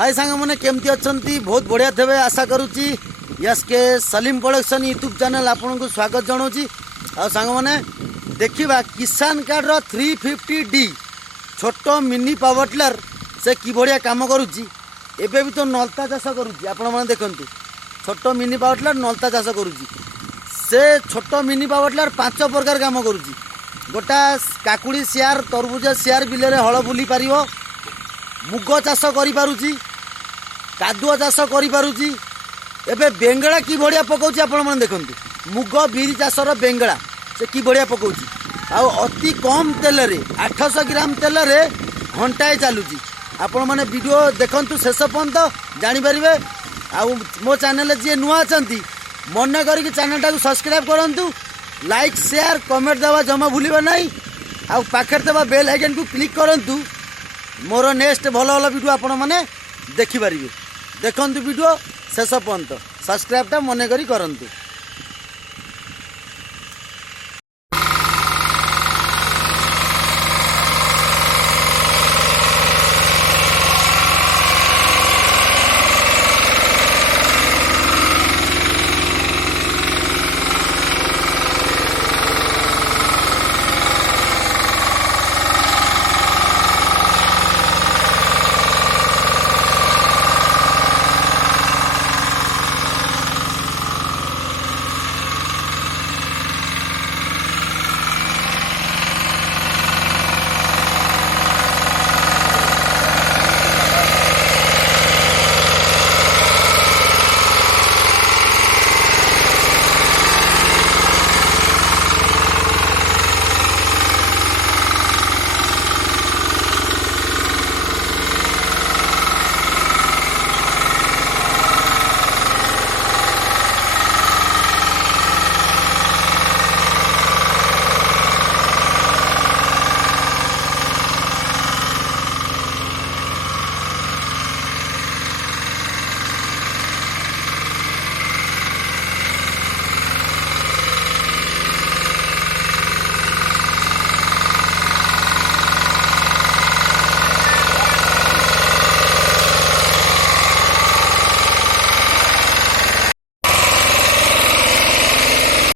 हाय सांग मैंने केमती अच्छा बहुत बढ़िया थे आशा करुच्ची यस के सलीम प्रोडक्शन यूट्यूब चैनल आपन को स्वागत जनाऊँगी आ सांग मैंने देखा किसान कार्ड 350D छोट मिनी पावर टिलर से कि बढ़िया कम करुच्ची एबे भी तो नलता चाष करुच्ची आपण मैंने देखते छोट मिनी पावर टिलर नलता चाष करुच्ची से छोट मिनी पावर टिलर 5 प्रकार काम करुच्ची गोटा काकुड़ी सियार तरबुज सियार बिल हल बुली पार मुग चाष करुच्ची कादुआ चाष करुच्ची एबे बेंगड़ा कि बढ़िया पकाउची आपण मैंने देखते मुग बिरी चाषर बेंगड़ा से कि बढ़िया पकाउची आ अति कम तेल रे 800 ग्राम तेल रे घंटाए चलुची आपण मैंने वीडियो देखंतु शेष पर्यंत जानीपारे आ मो चैनल जी नुआ अच्छा मन करी चैनल टाक सब्सक्राइब करूँ लाइक शेयर कमेंट देवा जमा भूलिबा नहीं आ पाखर देवा बेल आइकन को क्लिक करूँ मोर नेक्स्ट भल भल वीडियो आपण मैंने देखिपारे देखंतु वीडियो शेष पर्यंत सब्सक्राइब टा मन करी करंतु।